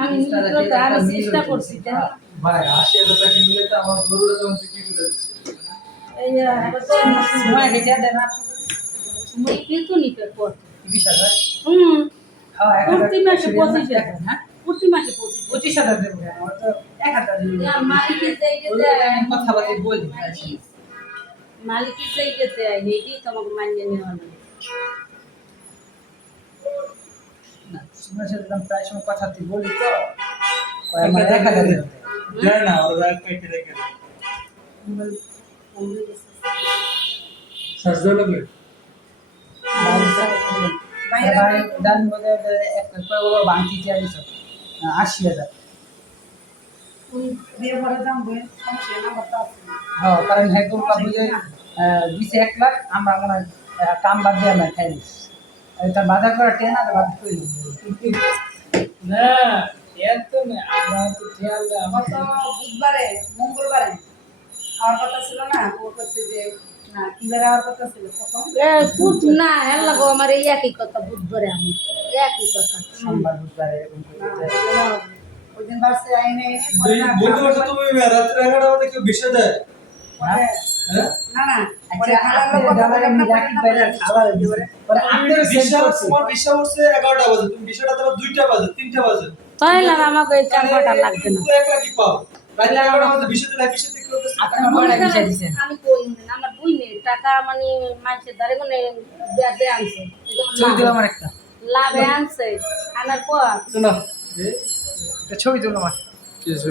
আমি চেষ্টা করছি ভাই ৮০,০০০ টাকা নিলে তো আমার গরুটা তখন বিক্রি করে দিচ্ছে। এই সময় হেঁটে দেন সময় কিন্তু নিতে পর ৩০,০০০। হ্যাঁ প্রতি মাসে 25,000 হ্যাঁ প্রতি মাসে 25,০০০ দেবো কেন? আমার তো ১,০০০ দিবি। মালিকের ওগুলো তো আমি কথাবার্তা বলি। মালিকের জায়গাতে হেঁটেই তোমাকে মানিয়ে নেওয়া না না, সুমনের সাথে তো আমি প্রায় সময় কথাবার্তা বলি তো। কয় আমার ১,০০০ দেবে। দেয় না, ওরা কেটে রেখে দেয়। সাজদা লাগবে। ভাই দান বলে একটা করে ওগুলো বাংকি চেয়ে দিত ৮০,০০০। বিয়ে করে দাম বই সমস্যা না কথা হ্যাঁ কারণ হ্যাঁ গরুটা বুঝে দিছে ১,০০,০০০ আমরা মনে হয় কাম বাদ দিয়ে আমরা খাই নিচ্ছি। তার বাজার করা ট্রেন আর বাদ করে না, এর তো না, আমরা তো খেয়াল গত বুধবারে মঙ্গলবারে আমার কথা ছিল না ও কাছে যে না কিবারে আমার কথা ছিল প্রথম না এর লাগো আমার এই একই কথা বুধবারে আমি একই কথা সোমবার বুধবার এরকম করে ওই দিন বাসে আইনে বলতে পারছো তুমি রাত্রে 11টা বাজে কেউ বিষয় দেয়? হ্যাঁ হ্যাঁ? না না আচ্ছা আপনি জামাই আমি রাকিব ভাইরা খাবার দিবেন পরে আপনারও সেন্ড করছি তোমার বিষয় হচ্ছে 11টা বাজে, তুমি বিষয়টা তোমার 2টা বাজে, 3টা বাজে। তাই না আমাকে এই 4-5টা লাগবে না পুরো 1 লাখই পাও। রাতে 11টা বাজে বিষয় দিলে বিষয় থেকে আপনি আমার বড় বিষয় দিছেন আমি কই না আমার দুই নেই টাকা মানে মানুষের দ্বারে কোনে ব্যাজে আনছে ছবি দিলাম আমার একটা লাভে আনছে আনার পর শোনো একটা ছবি দিলাম আমার কিছু